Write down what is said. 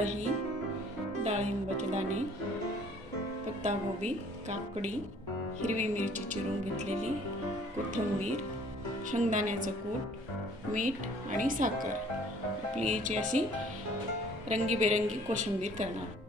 दही, डाळिंबाचे दाणे, पत्ताकोबी, काकडी, हिरवी मिरची चिरून घेतलेली, कोथिंबीर, शेंगदाण्याचं कूट, मीठ आणि साखर. आपली याची अशी रंगीबेरंगी कोशिंबीर करणार.